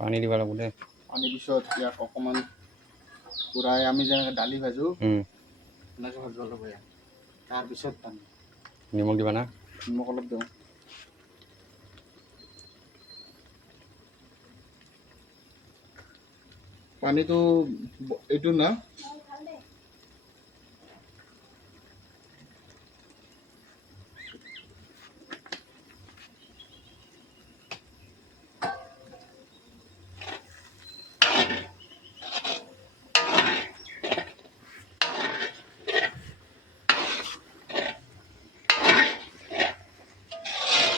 পানী দিব লাগিব দেই। পানী পিছত ইয়াক অকণমান পুৰাই আমি যেনেকৈ দালি ভাজোঁ এনেকৈ ভাজিব লাগিব ইয়াক। তাৰপিছত পানী নিমখ দিবা না? নিমখ অলপ দিওঁ। পানীটো এইটো না